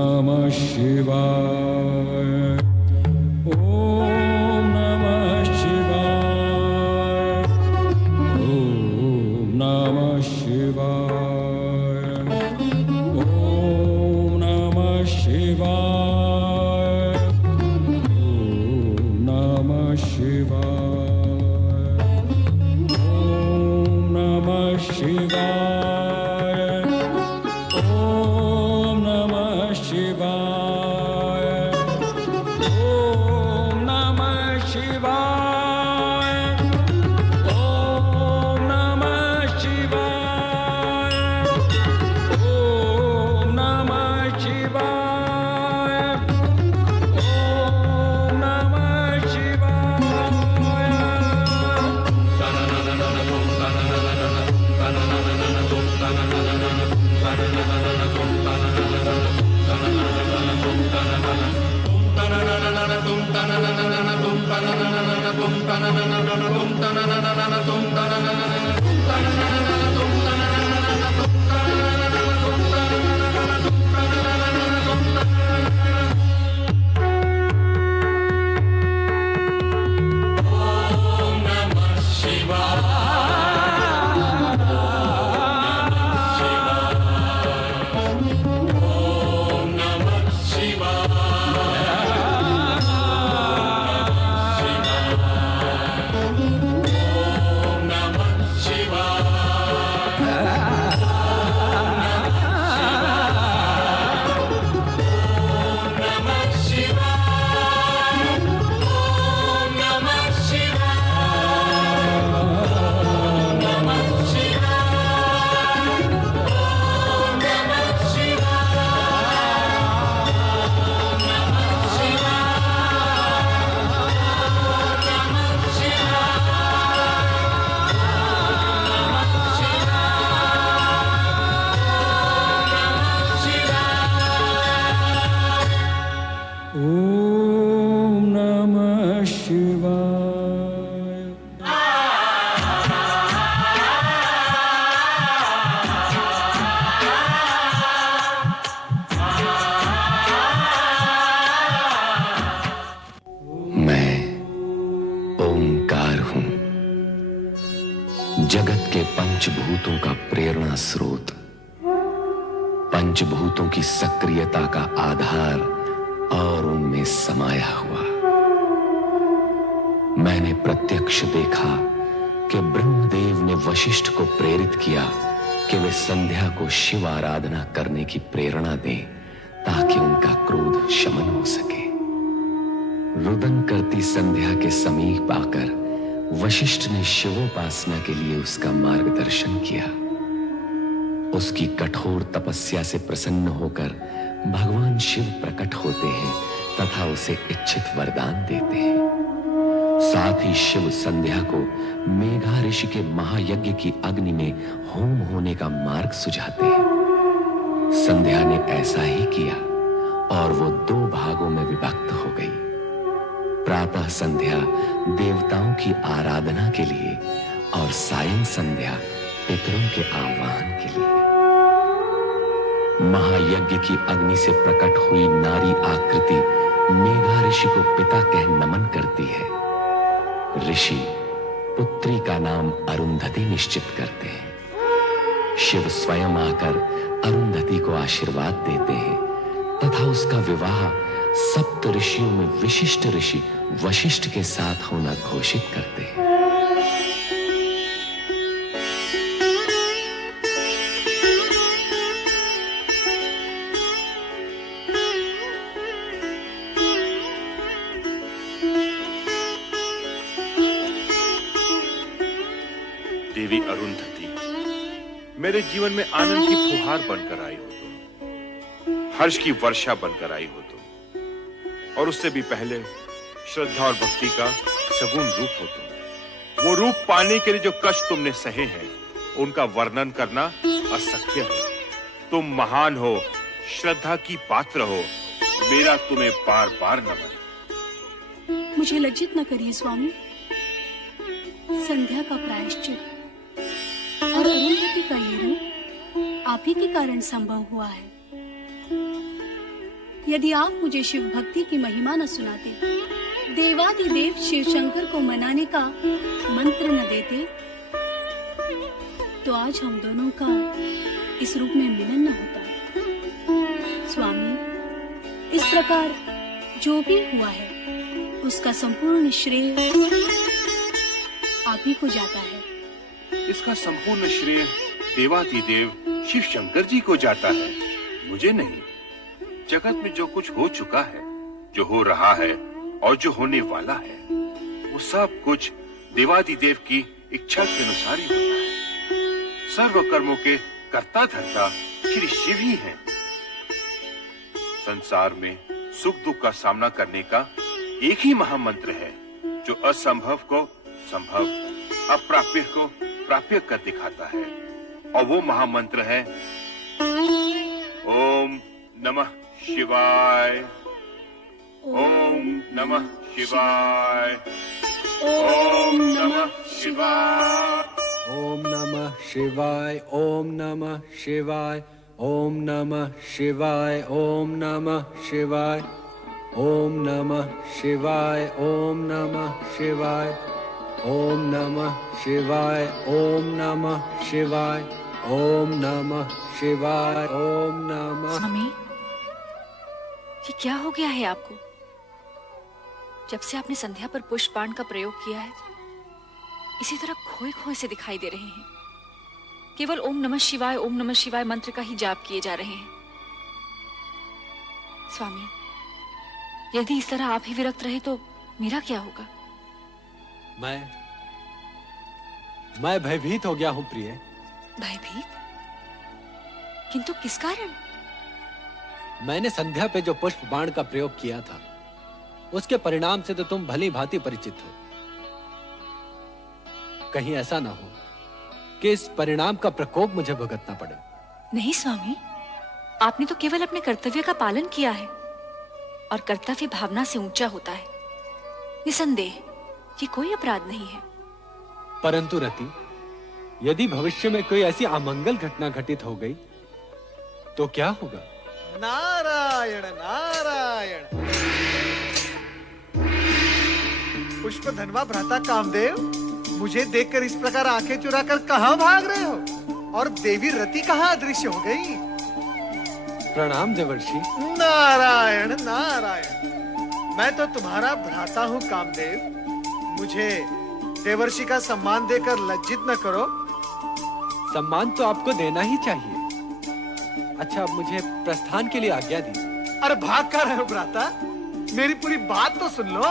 नमः शिवाय। ओम नमः शिवाय। ओम नमः शिवाय। ओम नमः शिवाय। ओम नमः शिवाय। ओम नमः शिवाय। ओम नमः शिवाय। ओम नमः शिवाय। ओम नमः शिवाय। ओम नमः शिवाय। ओम नमः शिवाय। मैं ओंकार हूं, जगत के पंचभूतों का प्रेरणा स्रोत, पंचभूतों की सक्रियता का आधार और उनमें समाया हुआ। मैंने प्रत्यक्ष देखा कि ब्रह्मदेव ने वशिष्ठ को प्रेरित किया कि वे संध्या को शिव आराधना करने की प्रेरणा दें ताकि उनका क्रोध शमन हो सके। रुदन करती संध्या के समीप आकर वशिष्ठ ने शिवोपासना के लिए उसका मार्गदर्शन किया। उसकी कठोर तपस्या से प्रसन्न होकर भगवान शिव प्रकट होते हैं तथा उसे इच्छित वरदान देते हैं। साथ ही शिव संध्या को मेघा ऋषि के महायज्ञ की अग्नि में होम होने का मार्ग सुझाते हैं। संध्या ने ऐसा ही किया और वो 2 भागों में विभक्त हो गई। प्रातः संध्या देवताओं की आराधना के लिए और सायं संध्या पितरों के आह्वान के लिए। महायज्ञ की अग्नि से प्रकट हुई नारी आकृति मेघा ऋषि को पिता कह नमन करती है। ऋषि पुत्री का नाम अरुंधति निश्चित करते हैं। शिव स्वयं आकर अरुंधति को आशीर्वाद देते हैं तथा उसका विवाह सप्त ऋषियों में विशिष्ट ऋषि वशिष्ठ के साथ होना घोषित करते हैं। देवी अरुंधति, मेरे जीवन में आनंद की फुहार बनकर आई हो तुम, हर्ष की वर्षा बनकर आई हो तुम, और उससे भी पहले श्रद्धा और भक्ति का सगुण रूप हो तुम। वो रूप पाने के लिए जो कष्ट तुमने सहे हैं उनका वर्णन करना असख्य है। तुम महान हो, श्रद्धा की पात्र हो, मेरा तुम्हें बार बार नमन। मुझे लज्जित न करिए स्वामी। संध्या का प्रायश्चित और अरुंधति का ये रूप आप ही के कारण संभव हुआ है। यदि आप मुझे शिव भक्ति की महिमा न सुनाते, देवादिदेव शिव शंकर को मनाने का मंत्र न देते, तो आज हम दोनों का इस रूप में मिलन न होता। स्वामी, इस प्रकार जो भी हुआ है उसका संपूर्ण श्रेय आप ही को जाता है। इसका संपूर्ण श्रेय देवादिदेव शिव शंकर जी को जाता है, मुझे नहीं। जगत में जो कुछ हो चुका है, जो हो रहा है और जो होने वाला है, वो सब कुछ देवादिदेव की इच्छा के अनुसार ही होता है। सर्व कर्मों के कर्ता धर्ता श्री शिव ही हैं। संसार में सुख दुख का सामना करने का एक ही महामंत्र है, जो असंभव को संभव, अप्राप्य को प्राप्य कर दिखाता है, और वो महामंत्र है ओम नमः शिवाय। ओम नमः शिवाय। ओम नमः शिवाय। ओम नमः शिवाय। ओम नमः शिवाय। ओम नमः शिवाय। ओम नमः शिवाय। ओम नमः शिवाय। ओम नमः शिवाय। ओम नमः शिवाय। ओम नमः शिवाय। ओम नमः शिवाय। ओम नमः। स्वामी, ये क्या हो गया है आपको? जब से आपने संध्या पर पुष्प बाण का प्रयोग किया है, इसी तरह खोए खोए से दिखाई दे रहे हैं। केवल ओम नमः शिवाय मंत्र का ही जाप किए जा रहे हैं। स्वामी, यदि इस तरह आप ही विरक्त रहे तो मेरा क्या होगा? मैं भयभीत हो गया हूं प्रिय। भयभीत? किंतु किस कारण? मैंने संध्या पे जो पुष्प बाण का प्रयोग किया था, उसके परिणाम से तो तुम भली भांति परिचित हो। कहीं ऐसा ना हो कि इस परिणाम का प्रकोप मुझे भुगतना पड़े। नहीं स्वामी, आपने तो केवल अपने कर्तव्य का पालन किया है, और कर्तव्य भावना से ऊंचा होता है। निसंदेह ये कोई अपराध नहीं है। परंतु रति, यदि भविष्य में कोई ऐसी अमंगल घटना घटित हो गई तो क्या होगा? नारायण नारायण। पुष्प धनवा भ्राता कामदेव, मुझे देखकर इस प्रकार आंखें चुराकर कहां भाग रहे हो? और देवी रति कहां अदृश्य हो गई? प्रणाम देवर्षि। नारायण नारायण। मैं तो तुम्हारा भ्राता हूँ कामदेव, मुझे देवर्षि का सम्मान देकर लज्जित न करो। सम्मान तो आपको देना ही चाहिए। अच्छा, अब मुझे प्रस्थान के लिए आज्ञा दी। अरे भाग कर रहे हो भ्राता? मेरी पूरी बात तो सुन लो।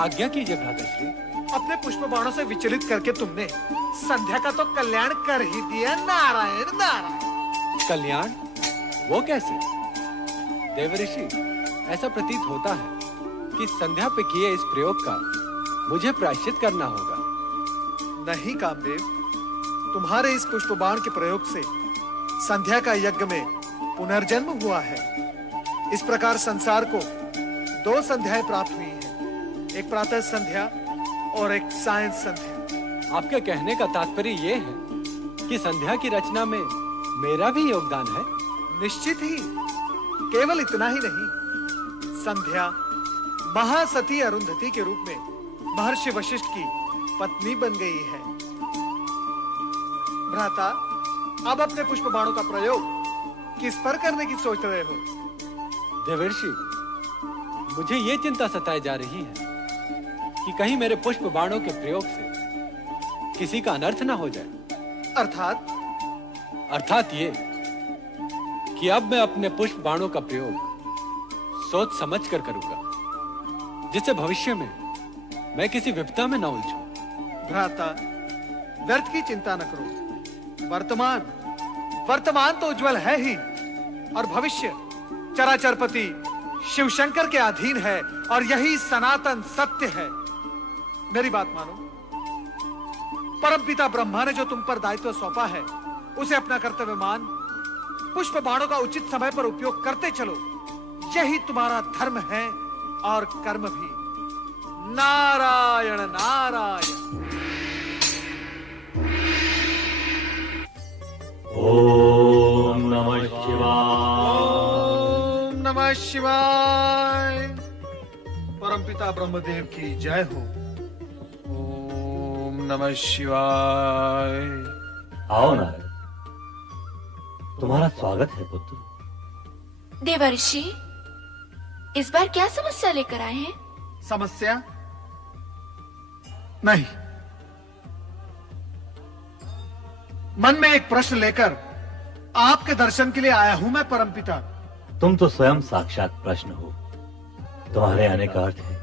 आज्ञा कीजिए भ्राताश्री। अपने पुष्प बाणों से विचलित करके तुमने संध्या का तो कल्याण कर ही दिया। नारायण नारायण। कल्याण? वो कैसे? देवर्षि, ऐसा प्रतीत होता है कि संध्या पे किए इस प्रयोग का मुझे प्रायश्चित करना होगा। नहीं कामदेव, तुम्हारे इस पुष्प बाण के प्रयोग से संध्या का यज्ञ में पुनर्जन्म हुआ है। इस प्रकार संसार को दो संध्याएं प्राप्त हुई हैं, एक प्रातः संध्या और एक सायं संध्या। आपके कहने का तात्पर्य ये है कि संध्या की रचना में मेरा भी योगदान है? निश्चित ही। केवल इतना ही नहीं, संध्या महासती अरुंधति के रूप में महर्षि वशिष्ठ की पत्नी बन गई है। भ्राता, अब अपने पुष्प बाणों का प्रयोग किस पर करने की सोच रहे हो? देवर्षि, मुझे ये चिंता सताई जा रही है कि कहीं मेरे पुष्प बाणों के प्रयोग से किसी का अनर्थ ना हो जाए। अर्थात ये कि अब मैं अपने पुष्प बाणों का प्रयोग सोच समझ कर करूंगा, जिससे भविष्य में मैं किसी विपदा में न उलझूं। भ्राता, व्यर्थ की चिंता न करो। वर्तमान तो उज्जवल है ही, और भविष्य चराचरपति शिव शंकर के अधीन है, और यही सनातन सत्य है। मेरी बात मानो। परमपिता ब्रह्मा ने जो तुम पर दायित्व सौंपा है, उसे अपना कर्तव्य मान पुष्प बाणों का उचित समय पर उपयोग करते चलो। यही तुम्हारा धर्म है और कर्म भी। नारायण नारायण। ओम नमः शिवाय। ओम नमः शिवाय। परमपिता ब्रह्मदेव की जय हो। ओम नमः शिवाय। आओ नारद, तुम्हारा स्वागत है पुत्र। देवर्षि, इस बार क्या समस्या लेकर आए हैं? समस्या नहीं, मन में एक प्रश्न लेकर आपके दर्शन के लिए आया हूं मैं परमपिता। तुम तो स्वयं साक्षात प्रश्न हो। तुम्हारे आने का अर्थ है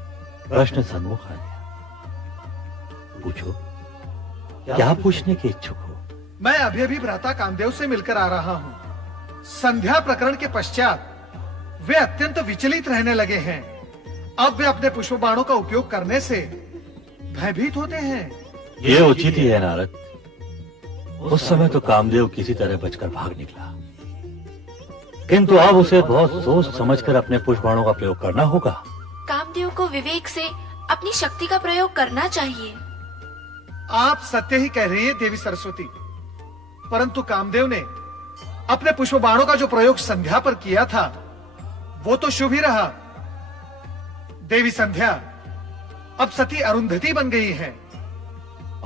प्रश्न सन्मुख आ गया। पूछो, क्या पूछने के इच्छुक हो? मैं अभी अभी भ्राता कामदेव से मिलकर आ रहा हूं। संध्या प्रकरण के पश्चात वे अत्यंत विचलित रहने लगे हैं। अब वे अपने पुष्प बाणों का उपयोग करने से भयभीत होते हैं। ये उचित ही है नारद। उस समय तो कामदेव किसी तरह बचकर भाग निकला, किंतु अब उसे बहुत सोच समझकर अपने पुष्प बाणों का प्रयोग करना होगा। कामदेव को विवेक से अपनी शक्ति का प्रयोग करना चाहिए। आप सत्य ही कह रही हैं देवी सरस्वती, परंतु कामदेव ने अपने पुष्प बाणों का जो प्रयोग संध्या पर किया था वो तो शुभ ही रहा। देवी संध्या अब सती अरुंधति बन गई है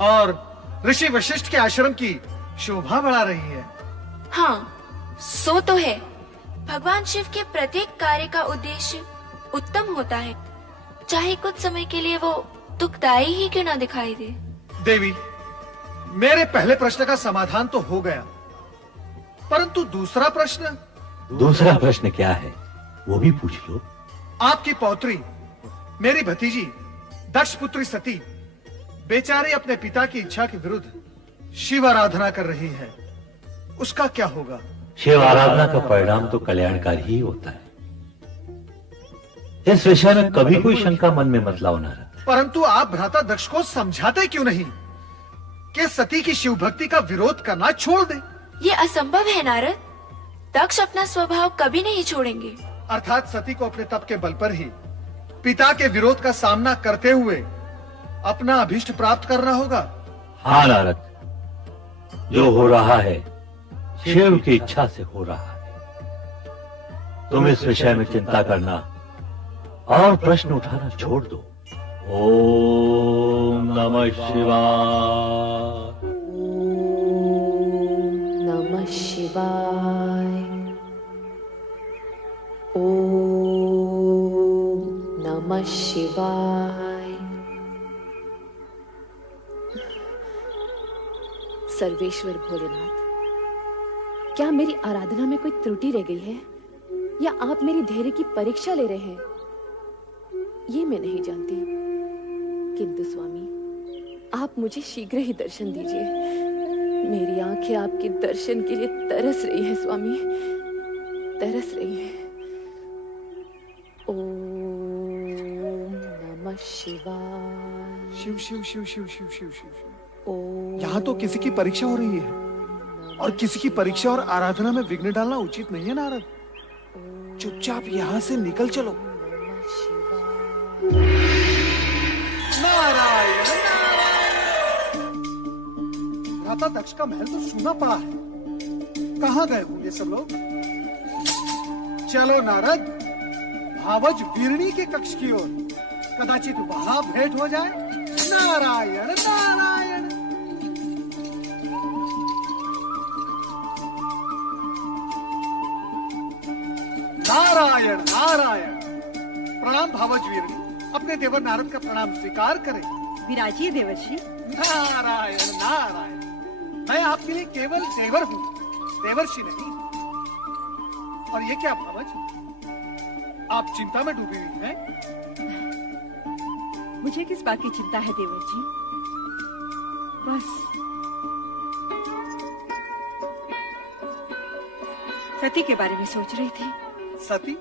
और ऋषि वशिष्ठ के आश्रम की शोभा बढ़ा रही है। हाँ, सो तो है। भगवान शिव के प्रत्येक कार्य का उद्देश्य उत्तम होता है, चाहे कुछ समय के लिए वो दुखदायी ही क्यों ना दिखाई दे। देवी, मेरे पहले प्रश्न का समाधान तो हो गया, परंतु दूसरा प्रश्न क्या है वो भी पूछ लो। आपकी पौत्री मेरी भतीजी दक्ष पुत्री सती बेचारी अपने पिता की इच्छा के विरुद्ध शिव आराधना कर रही है, उसका क्या होगा? शिव आराधना का परिणाम तो कल्याणकारी ही होता है। इस विषय में कभी कोई शंका मन में मत लाओ नारद। परंतु आप भ्राता दक्ष को समझाते क्यों नहीं कि सती की शिव भक्ति का विरोध करना छोड़ दे? ये असंभव है नारद। दक्ष अपना स्वभाव कभी नहीं छोड़ेंगे। अर्थात सती को अपने तप के बल पर ही पिता के विरोध का सामना करते हुए अपना अभीष्ट प्राप्त करना होगा। हाँ नारद, जो हो रहा है शिव की इच्छा से हो रहा है। तुम इस विषय में चिंता करना और प्रश्न उठाना छोड़ दो। ओम नमः शिवाय। नमः शिवाय। ओम नमः शिवाय। सर्वेश्वर भोलेनाथ, क्या मेरी आराधना में कोई त्रुटि रह गई है या आप मेरी धैर्य की परीक्षा ले रहे हैं? ये मैं नहीं जानती, किंतु स्वामी आप मुझे शीघ्र ही दर्शन दीजिए। मेरी आंखें आपके दर्शन के लिए तरस रही हैं स्वामी, तरस रही हैं। ओम नमः शिवाय। शिव शिव शिव शिव शिव शिव शिव। ओम। यहाँ तो किसी की परीक्षा हो रही है और किसी की परीक्षा और आराधना में विघ्न डालना उचित नहीं है नारद। चुपचाप यहाँ से निकल चलो। नारायण नारायण। भ्राता दक्ष का महल तो सूना पड़ा है, कहाँ गए होंगे सब लोग? चलो नारद, भावज वीरणी के कक्ष की ओर, कदाचित वहां भेंट हो जाए। नारायण नारायण। नारायण नारायण। प्रणाम भावज वीरणी, अपने देवर नारद का प्रणाम स्वीकार करें। विराजिए देवर्षि। नारायण नारायण। मैं आपके लिए केवल देवर हूँ, देवर्षि नहीं। और ये क्या भावज, आप चिंता में डूबी हुई हैं? मुझे किस बात की चिंता है देवर जी? बस सती के बारे में सोच रही थी। सती?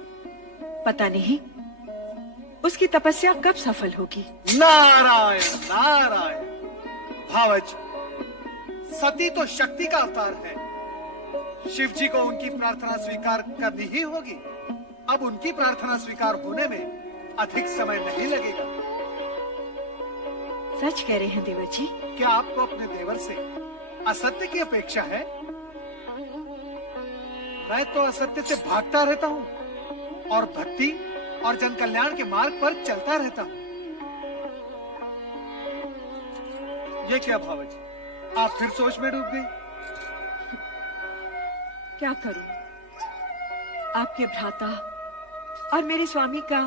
पता नहीं उसकी तपस्या कब सफल होगी। नारायण नारायण। भावज, सती तो शक्ति का अवतार है। शिव जी को उनकी प्रार्थना स्वीकार करनी ही होगी। अब उनकी प्रार्थना स्वीकार होने में अधिक समय नहीं लगेगा। सच कह रहे हैं देवर जी। क्या आपको अपने देवर से असत्य की अपेक्षा है? मैं तो असत्य से भागता रहता हूँ, और भक्ति और जन कल्याण के मार्ग पर चलता रहता हूँ। ये क्या भावजी, आप फिर सोच में डूब गई? क्या करूं? आपके भ्राता और मेरे स्वामी का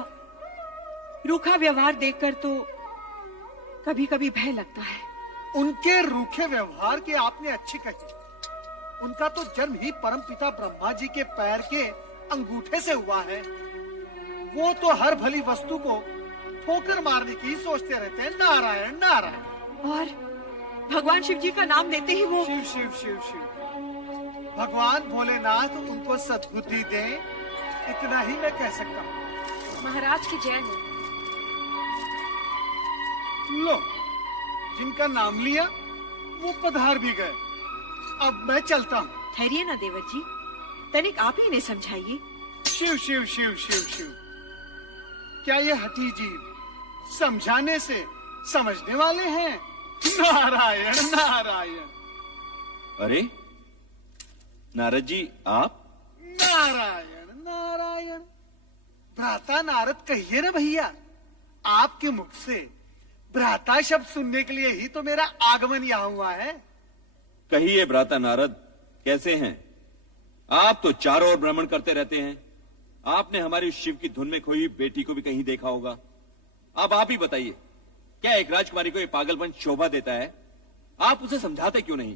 रूखा व्यवहार देखकर तो कभी कभी भय लगता है। उनके रूखे व्यवहार की आपने अच्छी कही। उनका तो जन्म ही परमपिता ब्रह्मा जी के पैर के अंगूठे से हुआ है। वो तो हर भली वस्तु को ठोकर मारने की सोचते रहते हैं। नारायण नारायण। और भगवान शिव जी का नाम लेते ही वो शिव शिव शिव शिव। भगवान भोलेनाथ उनको सद्बुद्धि दे, इतना ही मैं कह सकता हूँ। महाराज की जय हो। लो, जिनका नाम लिया वो पधार भी गए। अब मैं चलता हूँ। ठहरिए ना देवर जी, तनिक आप ही इन्हें समझाइए। शिव शिव शिव शिव शिव। क्या ये हठी जीव समझाने से समझने वाले हैं? नारायण नारायण। अरे नारद जी, आप? नारायण नारायण। भ्राता नारद कहिए ना भैया। आपके मुख से भ्राता शब्द सुनने के लिए ही तो मेरा आगमन यहाँ हुआ है। कहिए भ्राता नारद, कैसे हैं आप? तो चारों ओर भ्रमण करते रहते हैं। आपने हमारी शिव की धुन में खोई बेटी को भी कहीं देखा होगा। अब आप ही बताइए, क्या एक राजकुमारी को ये पागलपन शोभा देता है? आप उसे समझाते क्यों नहीं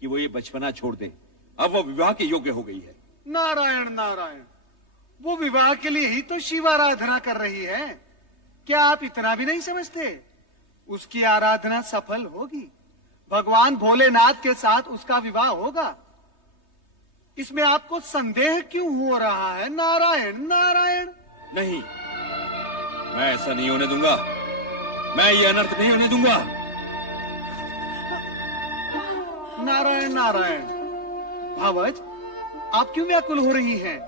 कि वो ये बचपना छोड़ दे? अब वो विवाह के योग्य हो गई है। नारायण नारायण। वो विवाह के लिए ही तो शिव आराधना कर रही है। क्या आप इतना भी नहीं समझते? उसकी आराधना सफल होगी। भगवान भोलेनाथ के साथ उसका विवाह होगा। इसमें आपको संदेह क्यों हो रहा है? नारायण नारायण। नहीं, मैं ऐसा नहीं होने दूंगा। मैं ये अनर्थ नहीं होने दूंगा। नारायण नारायण। भावज, आप क्यों व्याकुल हो रही हैं?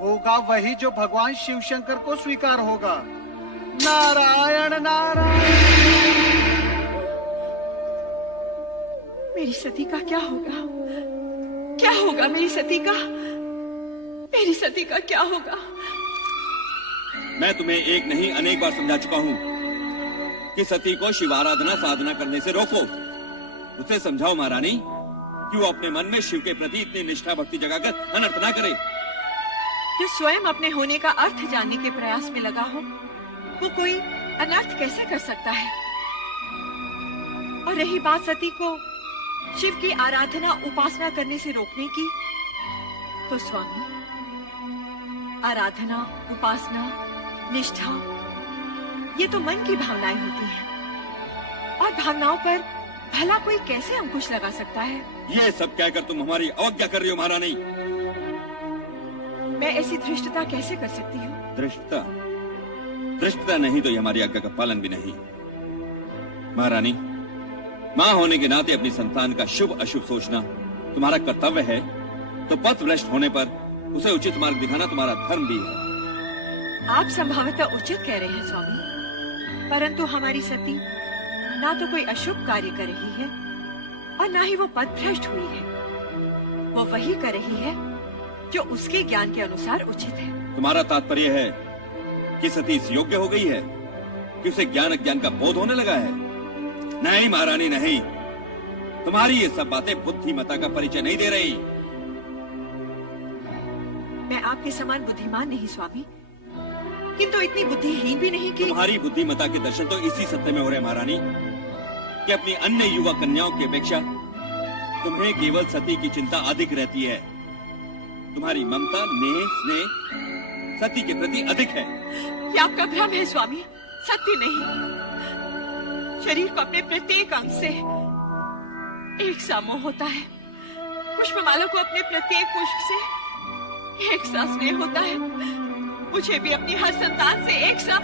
होगा वही जो भगवान शिव शंकर को स्वीकार होगा। नारायण नारायण। मेरी सती का क्या होगा? क्या होगा मेरी सती का? मेरी सती का क्या होगा? मैं तुम्हें एक नहीं अनेक बार समझा चुका हूं कि सती को शिवाराधना साधना करने से रोको। उसे समझाओ महारानी कि वो अपने मन में शिव के प्रति इतनी निष्ठा भक्ति जगाकर अनर्थ ना करे। जो स्वयं अपने होने का अर्थ जानने के प्रयास में लगा हो, वो कोई अनर्थ कैसे कर सकता है? और रही बात सती को शिव की आराधना उपासना करने से रोकने की, तो स्वामी, आराधना उपासना निष्ठा ये तो मन की भावनाएं होती हैं, और भावनाओं पर भला कोई कैसे अंकुश लगा सकता है? ये सब कहकर तुम हमारी अवज्ञा कर रही हो महारानी। मैं ऐसी धृष्टता कैसे कर सकती हूँ? धृष्टता नहीं तो ये हमारी आज्ञा का पालन भी नहीं। महारानी, माँ होने के नाते अपनी संतान का शुभ अशुभ सोचना तुम्हारा कर्तव्य है, तो पथ भ्रष्ट होने पर उसे उचित मार्ग दिखाना तुम्हारा धर्म भी है। आप संभवतः उचित कह रहे हैं स्वामी, परंतु हमारी सती ना तो कोई अशुभ कार्य कर रही है और ना ही वो पथ भ्रष्ट हुई है। वो वही कर रही है जो उसके ज्ञान के अनुसार उचित है। तुम्हारा तात्पर्य है कि सती इस योग्य हो गई है कि उसे ज्ञान अज्ञान का बोध होने लगा है? नहीं महारानी नहीं, तुम्हारी ये सब बातें बुद्धिमता का परिचय नहीं दे रही। मैं आपके समान बुद्धिमान नहीं स्वामी, किंतु इतनी बुद्धिहीन भी नहीं कि तुम्हारी बुद्धिमता के दर्शन तो इसी सत्य में हो रहे महारानी कि अपनी अन्य युवा कन्याओं की अपेक्षा तुम्हें केवल सती की चिंता अधिक रहती है। तुम्हारी ममता नेह स्नेह सती के प्रति अधिक है। ये आपका भ्रम है स्वामी, सत्य नहीं। शरीर को अपने प्रत्येक अंग से एक सा मोह होता है, पुष्पमाला को अपने प्रत्येक पुष्प से एक सा स्नेह होता है, मुझे भी अपनी हर संतान से एक सा।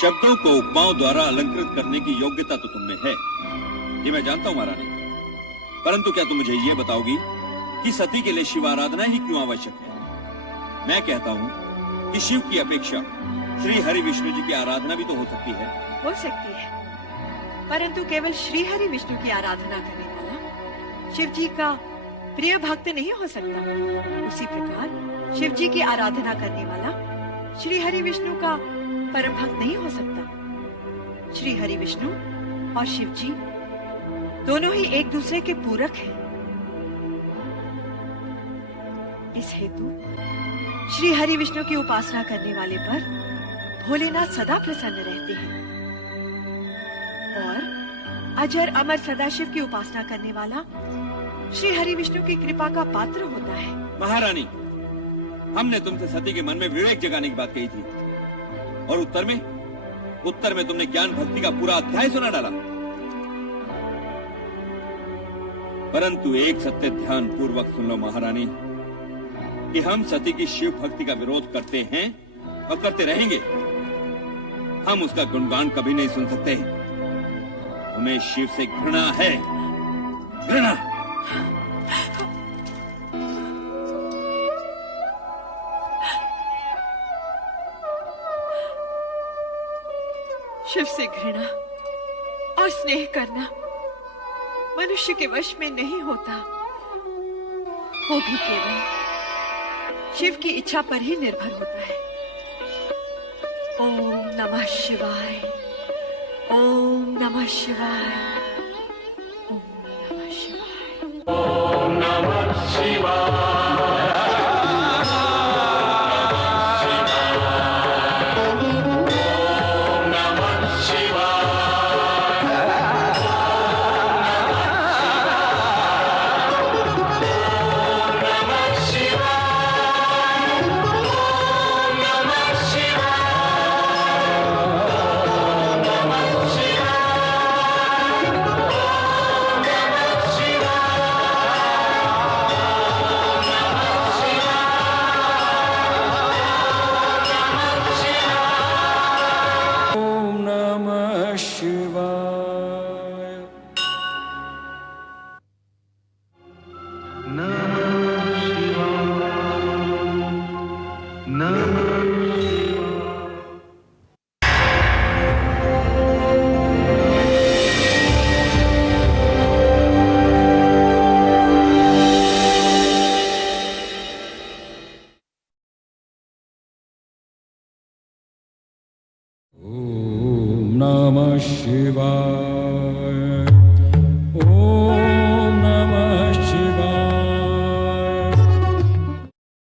शब्दों को उपमाओं द्वारा अलंकृत करने की योग्यता तो तुमने है, ये मैं जानता हूँ महारानी, परंतु क्या तुम मुझे ये बताओगी कि सती के लिए शिव आराधना ही क्यों आवश्यक है? मैं कहता हूँ कि शिव की अपेक्षा श्री हरि विष्णु जी की आराधना भी तो हो सकती है। हो सकती है, परंतु केवल श्री हरि विष्णु की आराधना करने वाला शिव जी का प्रिय भक्त नहीं हो सकता, उसी प्रकार शिव जी की आराधना करने वाला श्री हरि विष्णु का परम भक्त नहीं हो सकता। श्री हरि विष्णु और शिव जी दोनों ही एक दूसरे के पूरक हैं। इस हेतु श्री हरि विष्णु की उपासना करने वाले पर भोलेनाथ सदा प्रसन्न रहते हैं और अजर अमर सदाशिव की उपासना करने वाला श्री हरि विष्णु की कृपा का पात्र होता है। महारानी, हमने तुमसे सती के मन में विवेक जगाने की बात कही थी और उत्तर में तुमने ज्ञान भक्ति का पूरा अध्याय सुना डाला। परंतु एक सत्य ध्यान पूर्वक सुन लो महारानी, कि हम सती की शिव भक्ति का विरोध करते हैं और करते रहेंगे। हम उसका गुणगान कभी नहीं सुन सकते। हमें शिव से घृणा है, घृणा। शिव से घृणा और स्नेह करना मनुष्य के वश में नहीं होता, वो भी केवल शिव की इच्छा पर ही निर्भर होता है। ओम नमः शिवाय, ओम नमः शिवाय, ओम नमः शिवाय, ओम नमः शिवाय। Namah Shivaya.